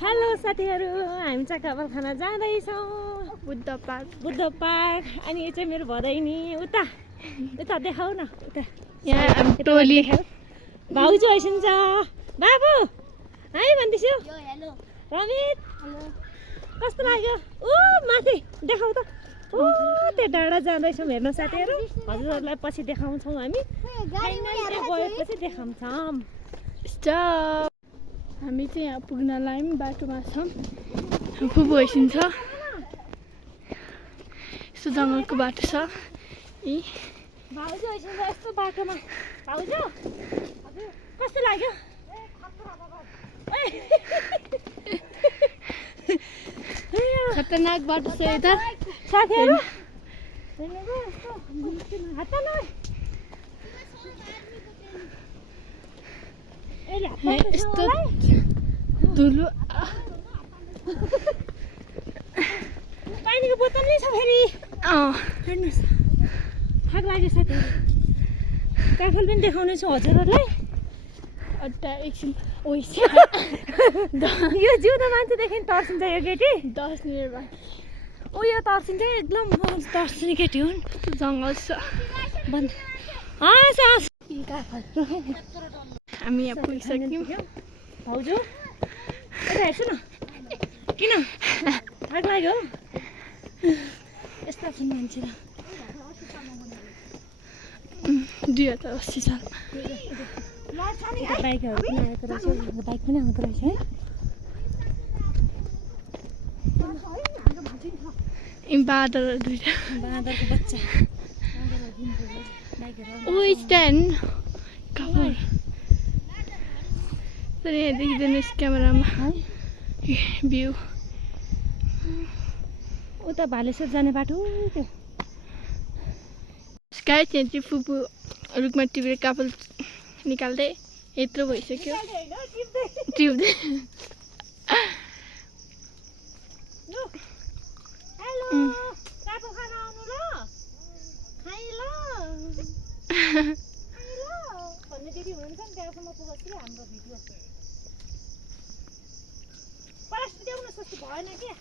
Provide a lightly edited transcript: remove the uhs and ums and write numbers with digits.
Hello साथीहरू, हामी चाहिँ कपाल खाना जाँदैछौँ बुद्ध पार्क। अनि यो चाहिँ मेरो भदैनी। उता देखाऊ न, उता यहाँ टोली भाउजू आइसन्छ। बाबु है भन्दैछु। रमित कस्तो लाग्यो? ओ माथि देखाऊ त। ओ त्यो डाँडा जाँदैछौँ हेर्नु साथीहरू। हजुरहरूलाई पछि देखाउँछौँ हामी। गएपछि देखाउँछौँ। हामी चाहिँ यहाँ पुग्नलाई पनि बाटोमा छौँ। फुपू हैसिन्छ। यस्तो जङ्गलको बाटो छ। भाउजू आइसन्छ यस्तो बाटोमा। भाउजू कस्तो लाग्यो? खतरनाक बाटो छ यता साथीहरू। यस्तो धुलो पानीको बोतल नै छ फेरि। हेर्नुहोस् थाक लाग्यो साथीहरू। काफल पनि देखाउने छु हजुरहरूलाई। अड्डा एकछिन यो जिउँदो मान्छेदेखि तर्सिन्छ यो केटी। 10 मिनट बाद यो तर्सिन्छ एकदम तर्सिने केटी हुन्। जङ्गल छ। हामी यहाँ पुगिसक्यौँ। भाउजू यता हेर्छु न। किन थाक लाग्यो? यस्ता छन् मान्छे। 2080 साल बाइकहरू पनि आएको रहेछ। बाइक पनि आउँदो रहेछ है। बाँदर दुईटा बाँदरको बच्चा। तर यहाँ देखिँदैन यस क्यामेरामा भ्यू। उता भालेश्वर जाने बाटो त्यो। स्काई चाहिँ चाहिँ फुपू रुखमा टिपेर कापल निकाल्दै यत्रो भइसक्यो। टिप्दै भएन क्या।